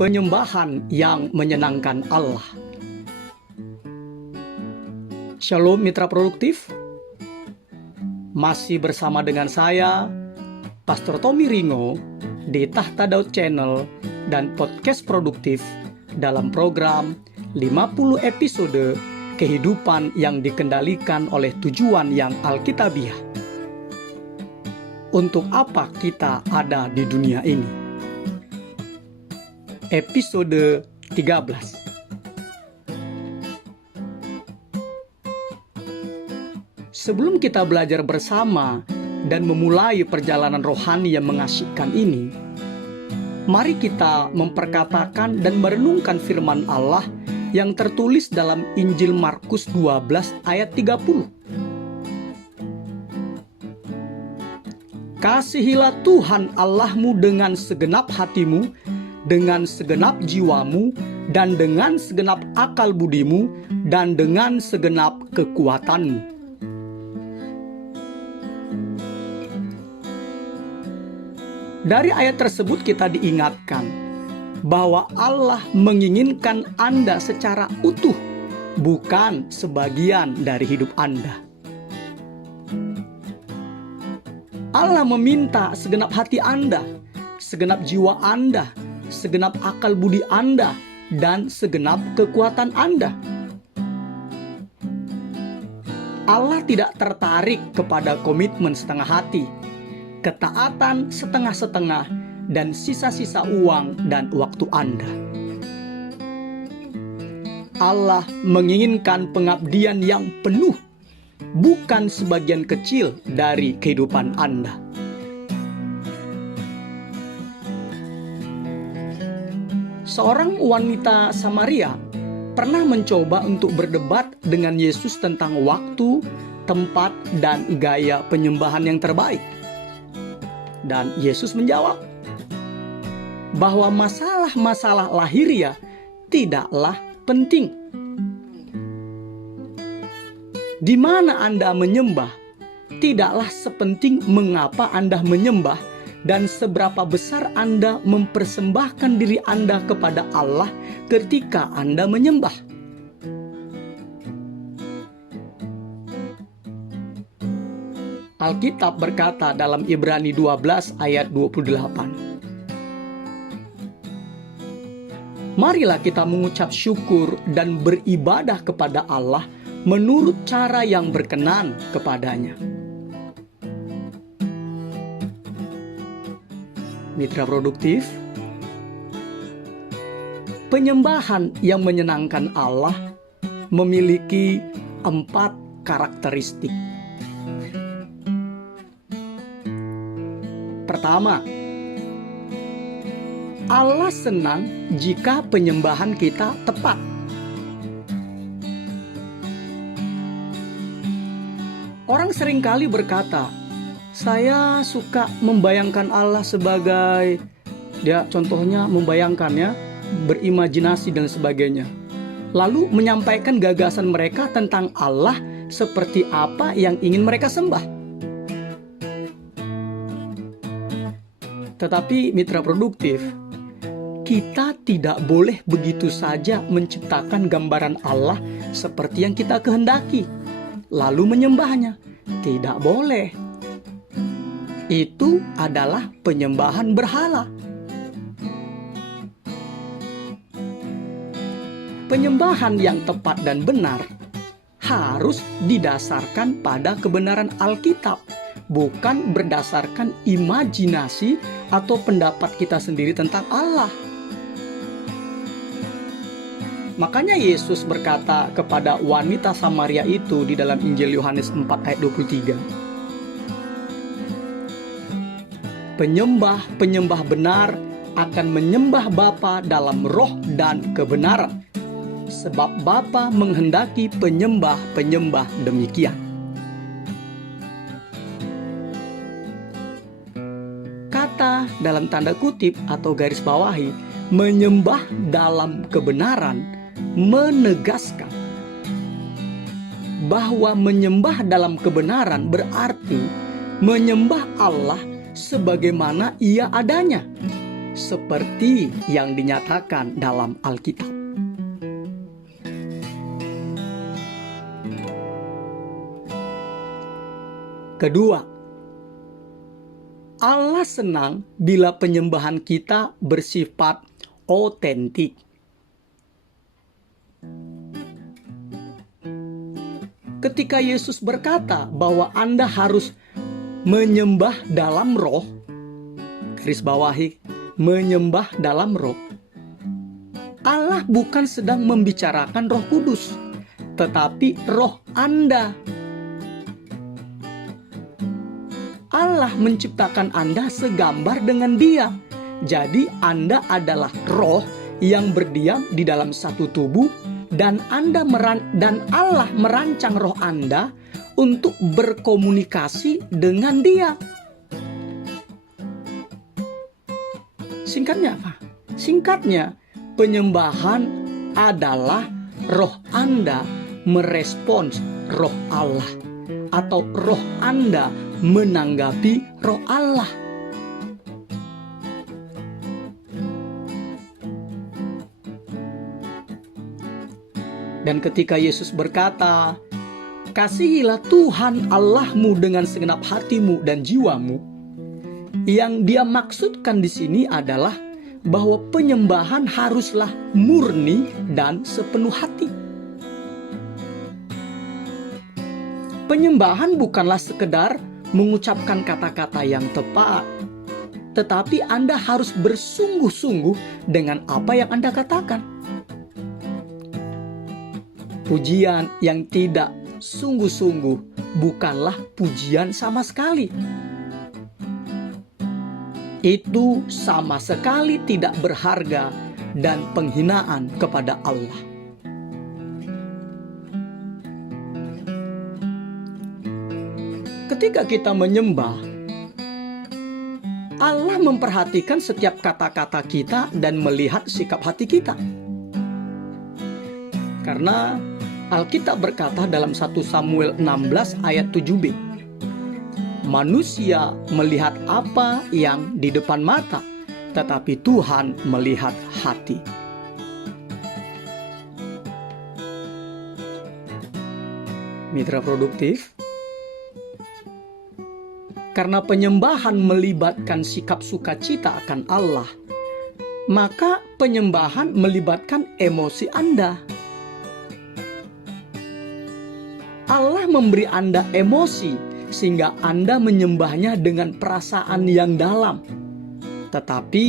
Penyembahan yang menyenangkan Allah. Shalom mitra produktif. Masih bersama dengan saya, Pastor Tommy Ringo, di Tahta Daud Channel dan Podcast Produktif dalam program 50 episode kehidupan yang dikendalikan oleh tujuan yang alkitabiah. Untuk apa kita ada di dunia ini? Episode 13. Sebelum kita belajar bersama dan memulai perjalanan rohani yang mengasyikkan ini, mari kita memperkatakan dan merenungkan firman Allah yang tertulis dalam Injil Markus 12 ayat 30. Kasihilah Tuhan Allahmu dengan segenap hatimu, dengan segenap jiwamu, dan dengan segenap akal budimu, dan dengan segenap kekuatanmu. Dari ayat tersebut kita diingatkan bahwa Allah menginginkan Anda secara utuh, bukan sebagian dari hidup Anda. Allah meminta segenap hati Anda, segenap jiwa Anda, segenap akal budi Anda, dan segenap kekuatan Anda. Allah tidak tertarik kepada komitmen setengah hati, ketaatan setengah-setengah, dan sisa-sisa uang dan waktu Anda. Allah menginginkan pengabdian yang penuh, bukan sebagian kecil dari kehidupan Anda. Seorang wanita Samaria pernah mencoba untuk berdebat dengan Yesus tentang waktu, tempat, dan gaya penyembahan yang terbaik. Dan Yesus menjawab bahwa masalah-masalah lahiriah tidaklah penting. Di mana Anda menyembah tidaklah sepenting mengapa Anda menyembah dan seberapa besar Anda mempersembahkan diri Anda kepada Allah ketika Anda menyembah. Alkitab berkata dalam Ibrani 12 ayat 28. Marilah kita mengucap syukur dan beribadah kepada Allah menurut cara yang berkenan kepadanya. Mitra produktif, penyembahan yang menyenangkan Allah memiliki 4 karakteristik. Pertama, Allah senang jika penyembahan kita tepat. Orang seringkali berkata, saya suka membayangkan Allah sebagai, dia contohnya membayangkannya, berimajinasi dan sebagainya. Lalu menyampaikan gagasan mereka tentang Allah seperti apa yang ingin mereka sembah. Tetapi mitra produktif, kita tidak boleh begitu saja menciptakan gambaran Allah seperti yang kita kehendaki, lalu menyembahnya. Tidak boleh. Itu adalah penyembahan berhala. Penyembahan yang tepat dan benar harus didasarkan pada kebenaran Alkitab, bukan berdasarkan imajinasi atau pendapat kita sendiri tentang Allah. Makanya Yesus berkata kepada wanita Samaria itu di dalam Injil Yohanes 4 ayat 23. Penyembah-penyembah benar akan menyembah Bapa dalam roh dan kebenaran, sebab Bapa menghendaki penyembah-penyembah demikian. Kata dalam tanda kutip atau garis bawahi, menyembah dalam kebenaran, menegaskan bahwa menyembah dalam kebenaran berarti menyembah Allah sebagaimana ia adanya, seperti yang dinyatakan dalam Alkitab. Kedua, Allah senang bila penyembahan kita bersifat otentik. Ketika Yesus berkata bahwa Anda harus menyembah dalam roh, garis bawahi, menyembah dalam roh, Allah bukan sedang membicarakan Roh Kudus, tetapi roh Anda. Allah menciptakan Anda segambar dengan Dia. Jadi Anda adalah roh yang berdiam di dalam satu tubuh, dan Allah merancang roh Anda untuk berkomunikasi dengan Dia. Singkatnya apa? Singkatnya, penyembahan adalah roh Anda merespons roh Allah, atau roh Anda menanggapi roh Allah. Dan ketika Yesus berkata, "Kasihilah Tuhan Allahmu dengan segenap hatimu dan jiwamu," yang Dia maksudkan di sini adalah bahwa penyembahan haruslah murni dan sepenuh hati. Penyembahan bukanlah sekedar mengucapkan kata-kata yang tepat, tetapi Anda harus bersungguh-sungguh dengan apa yang Anda katakan. Pujian yang tidak sungguh-sungguh bukanlah pujian sama sekali. Itu sama sekali tidak berharga dan penghinaan kepada Allah. Ketika kita menyembah, Allah memperhatikan setiap kata-kata kita dan melihat sikap hati kita. Karena Alkitab berkata dalam 1 Samuel 16 ayat 7b, "Manusia melihat apa yang di depan mata, tetapi Tuhan melihat hati." Mitra produktif, karena penyembahan melibatkan sikap sukacita akan Allah, maka penyembahan melibatkan emosi Anda. Allah memberi Anda emosi sehingga Anda menyembahnya dengan perasaan yang dalam. Tetapi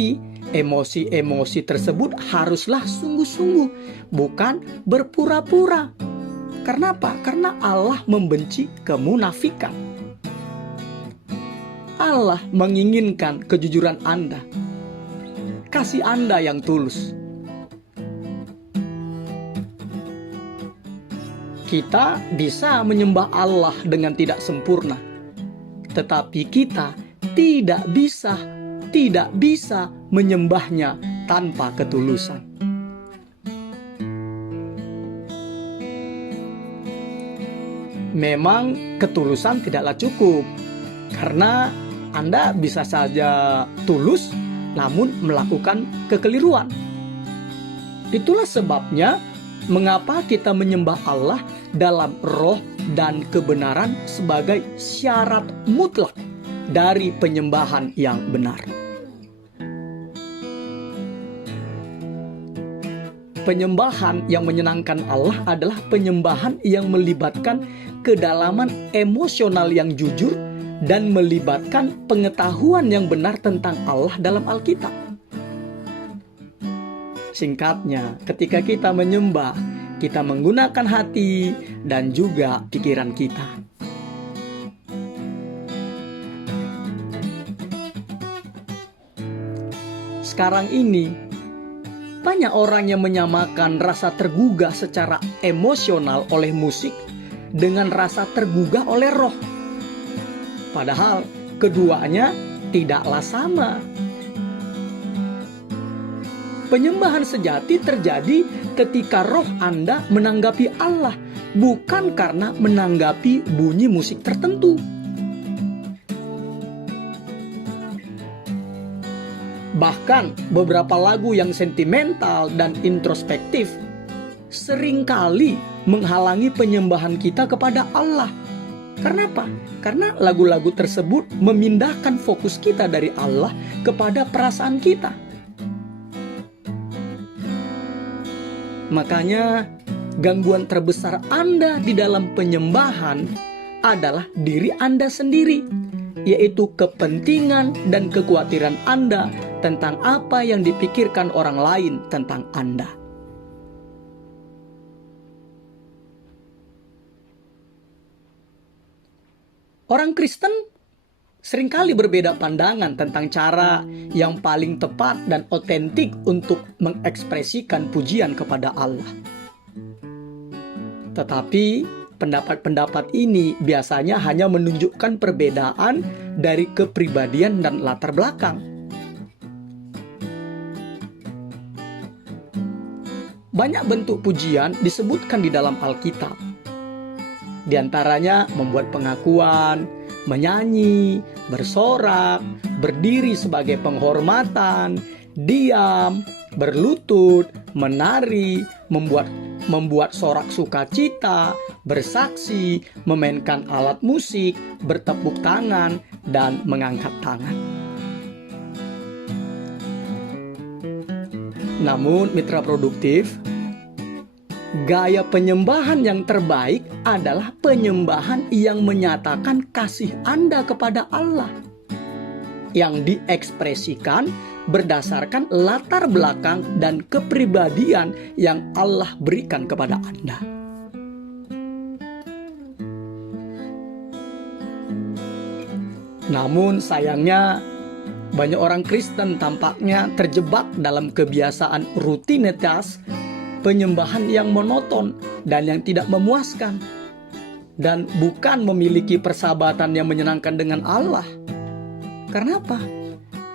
emosi-emosi tersebut haruslah sungguh-sungguh, bukan berpura-pura. Karena apa? Karena Allah membenci kemunafikan. Allah menginginkan kejujuran Anda, kasih Anda yang tulus. Kita bisa menyembah Allah dengan tidak sempurna, tetapi kita tidak bisa menyembahnya tanpa ketulusan. Memang ketulusan tidaklah cukup, karena Anda bisa saja tulus namun melakukan kekeliruan. Itulah sebabnya mengapa kita menyembah Allah dalam roh dan kebenaran sebagai syarat mutlak dari penyembahan yang benar. Penyembahan yang menyenangkan Allah adalah penyembahan yang melibatkan kedalaman emosional yang jujur dan melibatkan pengetahuan yang benar tentang Allah dalam Alkitab. Singkatnya, ketika kita menyembah, kita menggunakan hati dan juga pikiran kita. Sekarang ini, banyak orang yang menyamakan rasa tergugah secara emosional oleh musik dengan rasa tergugah oleh roh. Padahal keduanya tidaklah sama. Penyembahan sejati terjadi ketika roh Anda menanggapi Allah, bukan karena menanggapi bunyi musik tertentu. Bahkan beberapa lagu yang sentimental dan introspektif seringkali menghalangi penyembahan kita kepada Allah. Karena apa? Karena lagu-lagu tersebut memindahkan fokus kita dari Allah kepada perasaan kita. Makanya gangguan terbesar Anda di dalam penyembahan adalah diri Anda sendiri, yaitu kepentingan dan kekhawatiran Anda tentang apa yang dipikirkan orang lain tentang Anda. Orang Kristen seringkali berbeda pandangan tentang cara yang paling tepat dan otentik untuk mengekspresikan pujian kepada Allah. Tetapi pendapat-pendapat ini biasanya hanya menunjukkan perbedaan dari kepribadian dan latar belakang. Banyak bentuk pujian disebutkan di dalam Alkitab. Di antaranya membuat pengakuan, menyanyi, bersorak, berdiri sebagai penghormatan, diam, berlutut, menari, membuat sorak sukacita, bersaksi, memainkan alat musik, bertepuk tangan, dan mengangkat tangan. Namun, mitra produktif, gaya penyembahan yang terbaik adalah penyembahan yang menyatakan kasih Anda kepada Allah, yang diekspresikan berdasarkan latar belakang dan kepribadian yang Allah berikan kepada Anda. Namun sayangnya, banyak orang Kristen tampaknya terjebak dalam kebiasaan rutinitas penyembahan yang monoton dan yang tidak memuaskan, dan bukan memiliki persahabatan yang menyenangkan dengan Allah. Karena apa?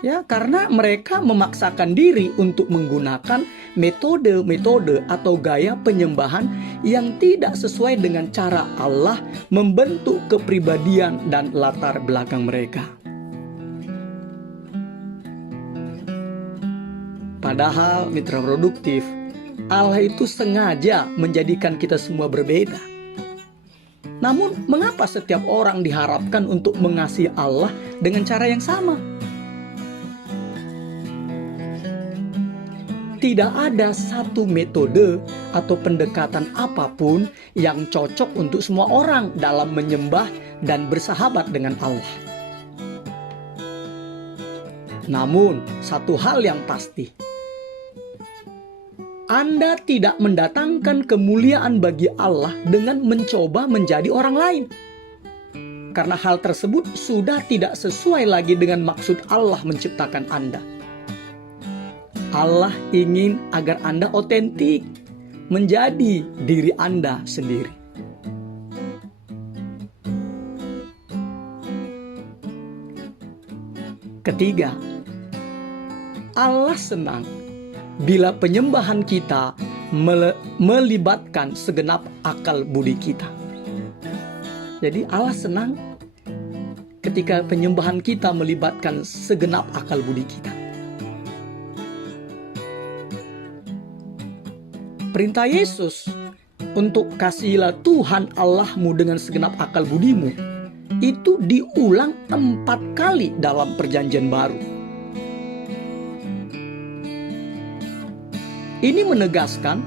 Ya, karena mereka memaksakan diri untuk menggunakan metode-metode atau gaya penyembahan yang tidak sesuai dengan cara Allah membentuk kepribadian dan latar belakang mereka. Padahal mitra produktif, Allah itu sengaja menjadikan kita semua berbeda. Namun, mengapa setiap orang diharapkan untuk mengasihi Allah dengan cara yang sama? Tidak ada satu metode atau pendekatan apapun yang cocok untuk semua orang dalam menyembah dan bersahabat dengan Allah. Namun, satu hal yang pasti, Anda tidak mendatangkan kemuliaan bagi Allah dengan mencoba menjadi orang lain. Karena hal tersebut sudah tidak sesuai lagi dengan maksud Allah menciptakan Anda. Allah ingin agar Anda otentik, menjadi diri Anda sendiri. Ketiga, Allah senang bila penyembahan kita melibatkan segenap akal budi kita. Jadi Allah senang ketika penyembahan kita melibatkan segenap akal budi kita. Perintah Yesus untuk kasihilah Tuhan Allahmu dengan segenap akal budimu itu diulang 4 kali dalam perjanjian baru. Ini menegaskan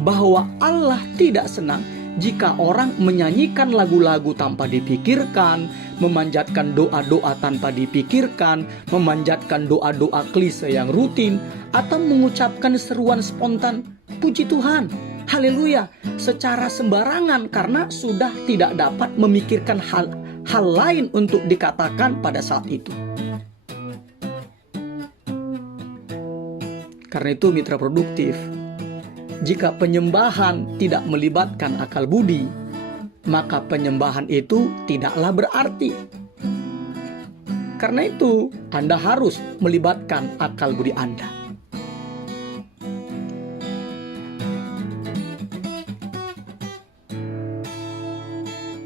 bahwa Allah tidak senang jika orang menyanyikan lagu-lagu tanpa dipikirkan, memanjatkan doa-doa tanpa dipikirkan, memanjatkan doa-doa klise yang rutin, atau mengucapkan seruan spontan, "Puji Tuhan, haleluya," secara sembarangan karena sudah tidak dapat memikirkan hal lain untuk dikatakan pada saat itu. Karena itu mitra produktif, jika penyembahan tidak melibatkan akal budi, maka penyembahan itu tidaklah berarti. Karena itu, Anda harus melibatkan akal budi Anda.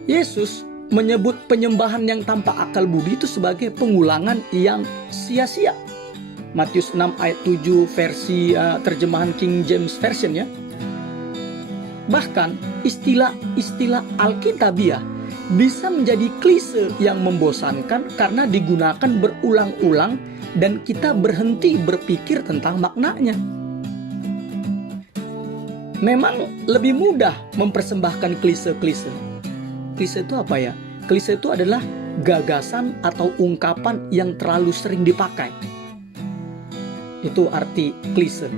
Yesus menyebut penyembahan yang tanpa akal budi itu sebagai pengulangan yang sia-sia. Matius 6 ayat 7 versi terjemahan King James Version ya. Bahkan istilah-istilah Alkitabiah bisa menjadi klise yang membosankan karena digunakan berulang-ulang dan kita berhenti berpikir tentang maknanya. Memang lebih mudah mempersembahkan klise-klise. Klise itu apa ya? Klise itu adalah gagasan atau ungkapan yang terlalu sering dipakai. Itu arti klise.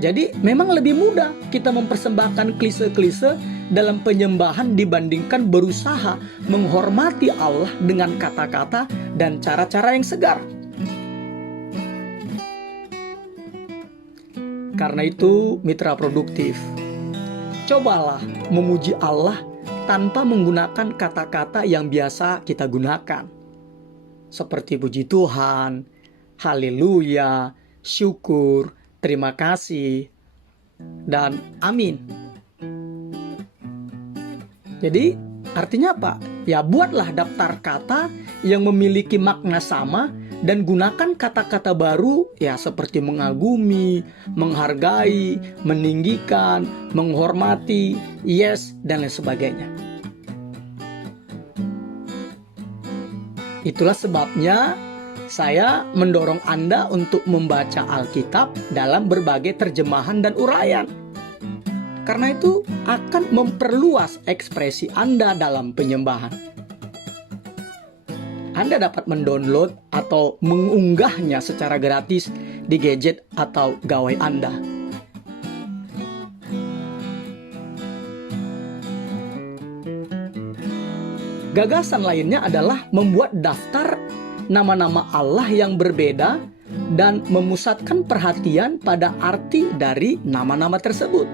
Jadi memang lebih mudah kita mempersembahkan klise-klise dalam penyembahan dibandingkan berusaha menghormati Allah dengan kata-kata dan cara-cara yang segar. Karena itu, mitra produktif, cobalah memuji Allah tanpa menggunakan kata-kata yang biasa kita gunakan. Seperti puji Tuhan, haleluya, syukur, terima kasih, dan amin. Jadi artinya apa? Ya buatlah daftar kata yang memiliki makna sama dan gunakan kata-kata baru ya seperti mengagumi, menghargai, meninggikan, menghormati, yes, dan lain sebagainya. Itulah sebabnya saya mendorong Anda untuk membaca Alkitab dalam berbagai terjemahan dan uraian. Karena itu akan memperluas ekspresi Anda dalam penyembahan. Anda dapat mendownload atau mengunggahnya secara gratis di gadget atau gawai Anda. Gagasan lainnya adalah membuat daftar nama-nama Allah yang berbeda dan memusatkan perhatian pada arti dari nama-nama tersebut.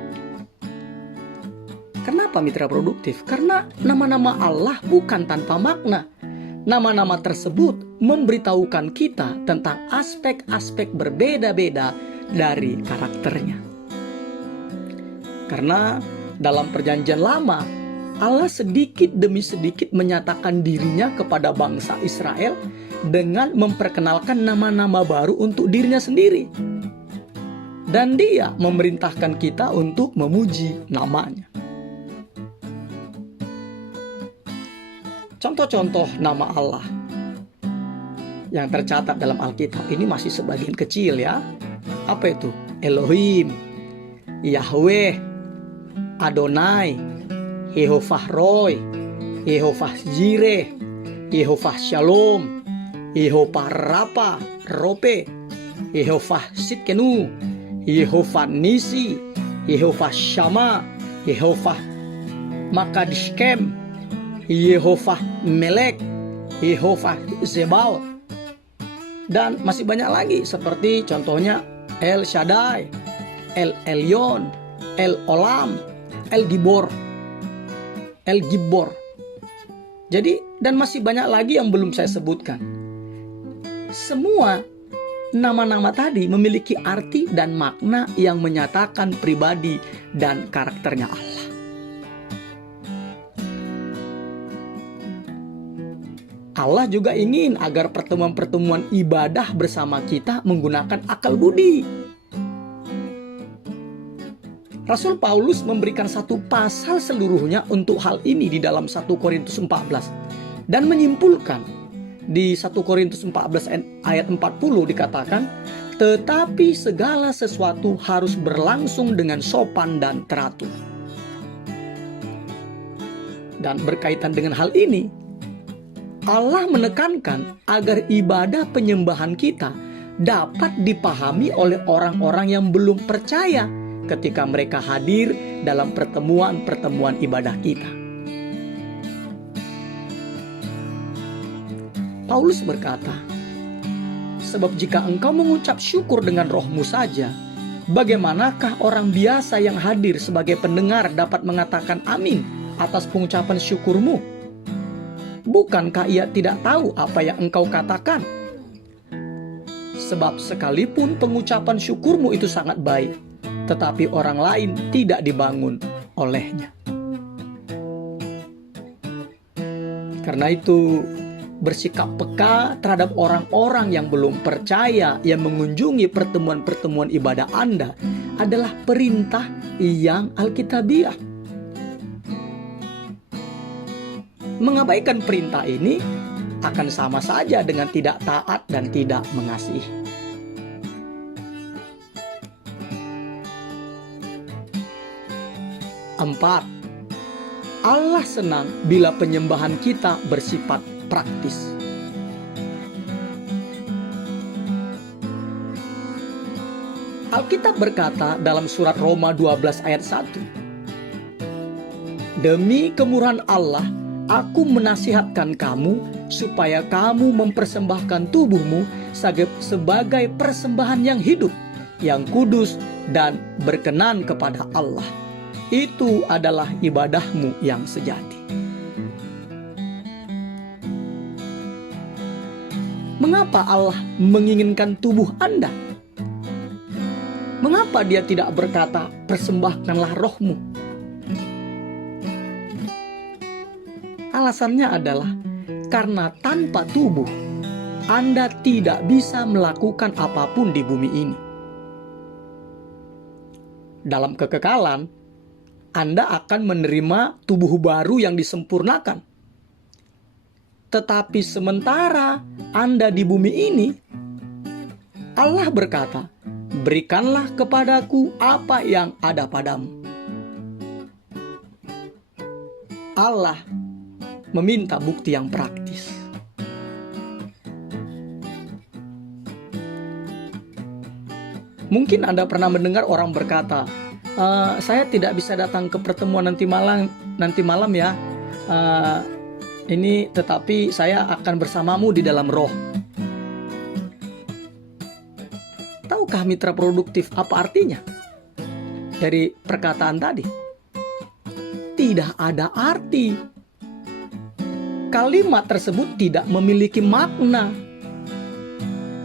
Kenapa mitra produktif? Karena nama-nama Allah bukan tanpa makna. Nama-nama tersebut memberitahukan kita tentang aspek-aspek berbeda-beda dari karakternya. Karena dalam Perjanjian Lama, Allah sedikit demi sedikit menyatakan dirinya kepada bangsa Israel dengan memperkenalkan nama-nama baru untuk dirinya sendiri. Dan Dia memerintahkan kita untuk memuji namanya. Contoh-contoh nama Allah yang tercatat dalam Alkitab ini masih sebagian kecil ya. Apa itu? Elohim, Yahweh, Adonai, Yehovah Roy, Yehovah Jireh, Yehovah Shalom, Yehovah Rapa, Rope, Yehovah Sitkenu, Yehovah Nisi, Yehovah Shama, Yehovah Makadishkem, Yehovah Melek, Yehovah Zebal, dan masih banyak lagi seperti contohnya El Shaddai, El Elyon, El Olam, El Gibor, El Gibor. Jadi dan masih banyak lagi yang belum saya sebutkan. Semua nama-nama tadi memiliki arti dan makna yang menyatakan pribadi dan karakternya Allah. Allah juga ingin agar pertemuan-pertemuan ibadah bersama kita menggunakan akal budi. Rasul Paulus memberikan satu pasal seluruhnya untuk hal ini di dalam 1 Korintus 14 dan menyimpulkan di 1 Korintus 14 ayat 40 dikatakan, tetapi segala sesuatu harus berlangsung dengan sopan dan teratur. Dan berkaitan dengan hal ini, Allah menekankan agar ibadah penyembahan kita dapat dipahami oleh orang-orang yang belum percaya ketika mereka hadir dalam pertemuan-pertemuan ibadah kita. Paulus berkata, sebab jika engkau mengucap syukur dengan rohmu saja, bagaimanakah orang biasa yang hadir sebagai pendengar dapat mengatakan amin atas pengucapan syukurmu? Bukankah ia tidak tahu apa yang engkau katakan? Sebab sekalipun pengucapan syukurmu itu sangat baik, tetapi orang lain tidak dibangun olehnya. Karena itu, bersikap peka terhadap orang-orang yang belum percaya yang mengunjungi pertemuan-pertemuan ibadah Anda adalah perintah yang alkitabiah. Mengabaikan perintah ini akan sama saja dengan tidak taat dan tidak mengasihi. Empat, Allah senang bila penyembahan kita bersifat praktis. Alkitab berkata dalam surat Roma 12 ayat 1, "Demi kemurahan Allah, aku menasihatkan kamu supaya kamu mempersembahkan tubuhmu sebagai persembahan yang hidup, yang kudus dan berkenan kepada Allah. Itu adalah ibadahmu yang sejati." Mengapa Allah menginginkan tubuh Anda? Mengapa Dia tidak berkata, "Persembahkanlah rohmu"? Alasannya adalah karena tanpa tubuh, Anda tidak bisa melakukan apapun di bumi ini. Dalam kekekalan, Anda akan menerima tubuh baru yang disempurnakan. Tetapi sementara Anda di bumi ini, Allah berkata, "Berikanlah kepadaku apa yang ada padamu." Allah meminta bukti yang praktis. Mungkin Anda pernah mendengar orang berkata, "Saya tidak bisa datang ke pertemuan nanti malam ya. Ini tetapi saya akan bersamamu di dalam roh." Tahukah mitra produktif apa artinya dari perkataan tadi? Tidak ada arti. Kalimat tersebut tidak memiliki makna.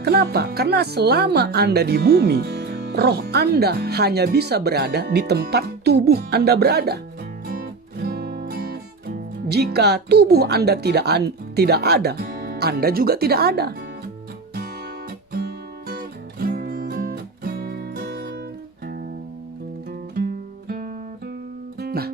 Kenapa? Karena selama Anda di bumi, roh Anda hanya bisa berada di tempat tubuh Anda berada. Jika tubuh Anda tidak ada, Anda juga tidak ada. Nah,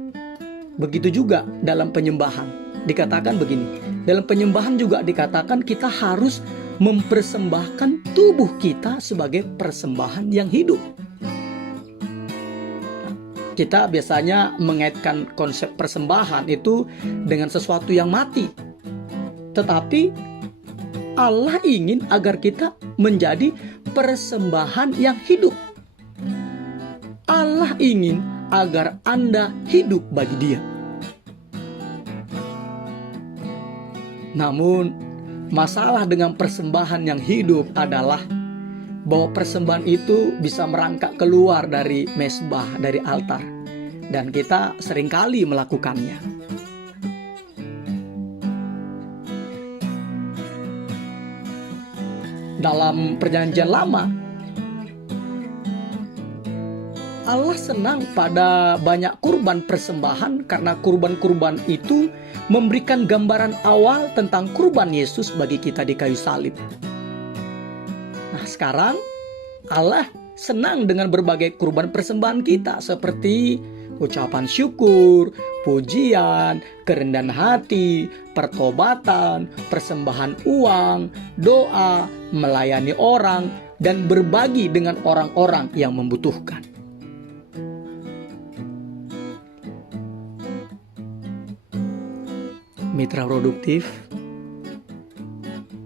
begitu juga dalam penyembahan. Dikatakan begini, dalam penyembahan juga dikatakan kita harus mempersembahkan tubuh kita sebagai persembahan yang hidup. Kita biasanya mengaitkan konsep persembahan itu dengan sesuatu yang mati. Tetapi Allah ingin agar kita menjadi persembahan yang hidup. Allah ingin agar Anda hidup bagi Dia. Namun, masalah dengan persembahan yang hidup adalah bahwa persembahan itu bisa merangkak keluar dari mezbah, dari altar. Dan kita seringkali melakukannya. Dalam Perjanjian Lama, Allah senang pada banyak kurban persembahan karena kurban-kurban itu memberikan gambaran awal tentang kurban Yesus bagi kita di kayu salib. Nah, sekarang Allah senang dengan berbagai kurban persembahan kita seperti ucapan syukur, pujian, kerendahan hati, pertobatan, persembahan uang, doa, melayani orang, dan berbagi dengan orang-orang yang membutuhkan. Mitra produktif,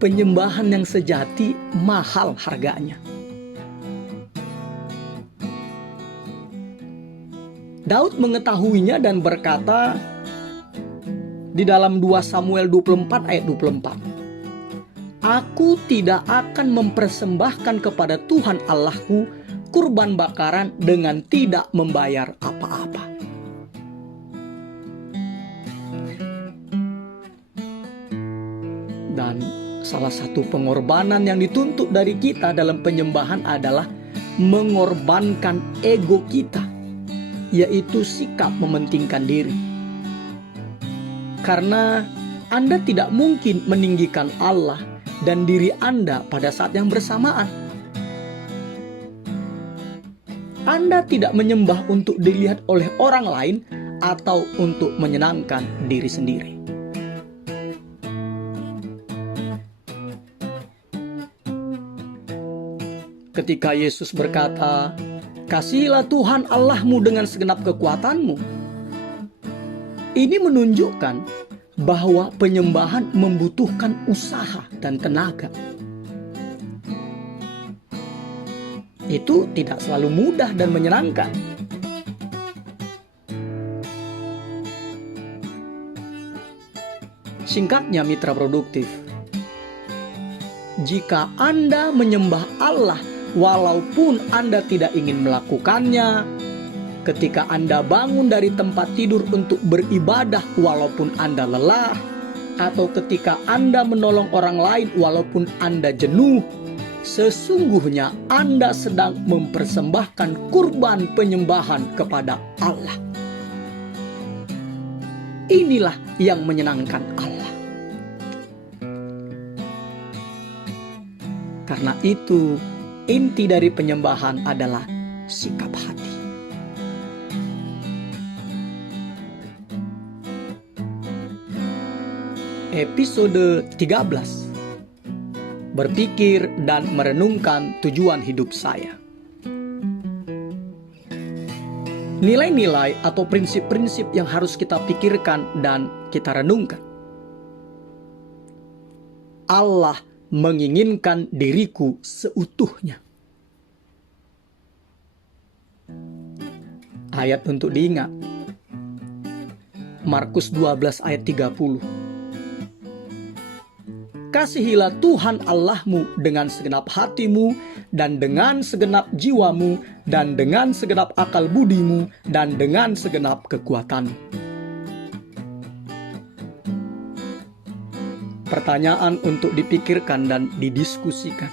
penyembahan yang sejati mahal harganya. Daud mengetahuinya dan berkata di dalam 2 Samuel 24 ayat 24, "Aku tidak akan mempersembahkan kepada Tuhan Allahku kurban bakaran dengan tidak membayar apa-apa." Dan salah satu pengorbanan yang dituntut dari kita dalam penyembahan adalah mengorbankan ego kita, yaitu sikap mementingkan diri. Karena Anda tidak mungkin meninggikan Allah dan diri Anda pada saat yang bersamaan. Anda tidak menyembah untuk dilihat oleh orang lain atau untuk menyenangkan diri sendiri. Ketika Yesus berkata, "Kasihilah Tuhan Allahmu dengan segenap kekuatanmu," ini menunjukkan bahwa penyembahan membutuhkan usaha dan tenaga. Itu tidak selalu mudah dan menyenangkan. Singkatnya, mitra produktif, jika Anda menyembah Allah walaupun Anda tidak ingin melakukannya, ketika Anda bangun dari tempat tidur untuk beribadah walaupun Anda lelah, atau ketika Anda menolong orang lain walaupun Anda jenuh, sesungguhnya Anda sedang mempersembahkan kurban penyembahan kepada Allah. Inilah yang menyenangkan Allah. Karena itu, inti dari penyembahan adalah sikap hati. Episode 13. Berpikir dan merenungkan tujuan hidup saya. Nilai-nilai atau prinsip-prinsip yang harus kita pikirkan dan kita renungkan. Allah menginginkan diriku seutuhnya. Ayat untuk diingat. Markus 12 ayat 30. Kasihilah Tuhan Allahmu dengan segenap hatimu, dan dengan segenap jiwamu, dan dengan segenap akal budimu, dan dengan segenap kekuatanmu. Pertanyaan untuk dipikirkan dan didiskusikan.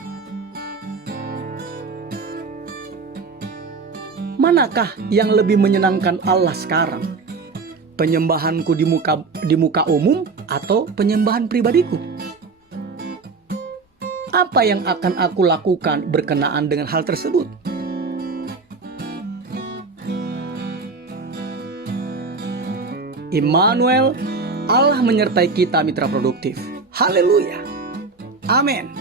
Manakah yang lebih menyenangkan Allah sekarang? Penyembahanku di muka umum atau penyembahan pribadiku? Apa yang akan aku lakukan berkenaan dengan hal tersebut? Immanuel, Allah menyertai kita mitra produktif. Haleluya. Amin.